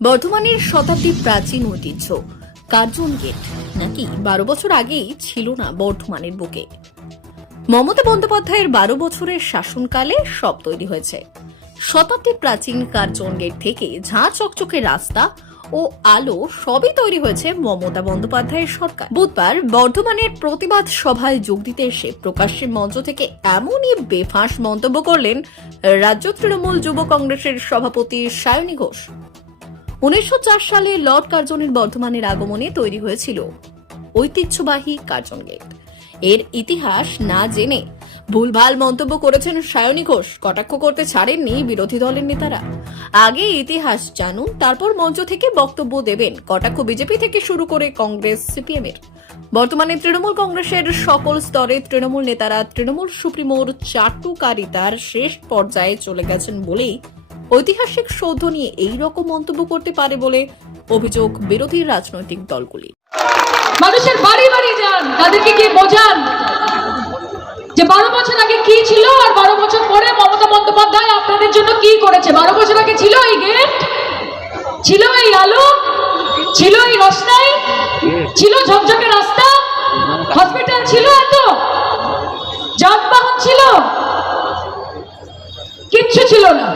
বর্ধমানের শতাব্দী প্রাচীন ঐতিহ্য, কার্জন গেট, নাকি বারো বছর আগেই ছিল না বর্ধমানের বুকে? মমতা বন্দ্যোপাধ্যায়ের বারো বছরের শাসনকালে সব তৈরি হয়েছে। শতাব্দী প্রাচীন কার্জন গেট থেকে ঝাঁ চকচকে রাস্তা ও আলো সবই তৈরি হয়েছে মমতা বন্দ্যোপাধ্যায়ের সরকার। বুধবার বর্ধমানের প্রতিবাদ সভায় যোগ দিতে এসে প্রকাশ্যে মঞ্চ থেকে এমনই বেফাঁস মন্তব্য করলেন রাজ্য তৃণমূল যুব কংগ্রেসের সভাপতি সায়নী ঘোষ। উনিশশো চার সালে লর্ড কার্জনের বর্ধমানের আগমনে তৈরি হয়েছিল ঐতিহ্যবাহী কার্জন গেট। এর ইতিহাস না জেনে ভুলভাল মন্তব্য করেছেন সায়নী ঘোষ। কটাক্ষ করতে ছাড়েননি বিরোধী দলের নেতারা। আগে ইতিহাস জানুন, তারপর মঞ্চ থেকে বক্তব্য দেবেন। কটাক্ষ বিজেপি থেকে শুরু করে কংগ্রেস সিপিএম এর বর্তমানে তৃণমূল কংগ্রেসের সকল স্তরে তৃণমূল নেতারা তৃণমূল সুপ্রিমোর চাটুকারিতার শেষ পর্যায়ে চলে গেছেন বলেই ঐতিহাসিক সৌধ নিয়ে এই রকম মন্তব্য করতে পারে বলে অভিযোগ বিরোধী রাজনৈতিক দলগুলি মানুষের বাড়ি বাড়ি যান, তাদেরকে গিয়ে বোঝান যে বারো বছর আগে কি ছিল আর বারো বছর পরে মমতা বন্দ্যোপাধ্যায় আপনাদের জন্য কি করেছে? বারো বছর আগে ছিল এই গেট? ছিল এই আলো? ছিল এই রসনাই ছিল ঝকঝকে রাস্তা? হসপিটাল ছিল এত? যানবাহন ছিল? কিচ্ছু ছিল না।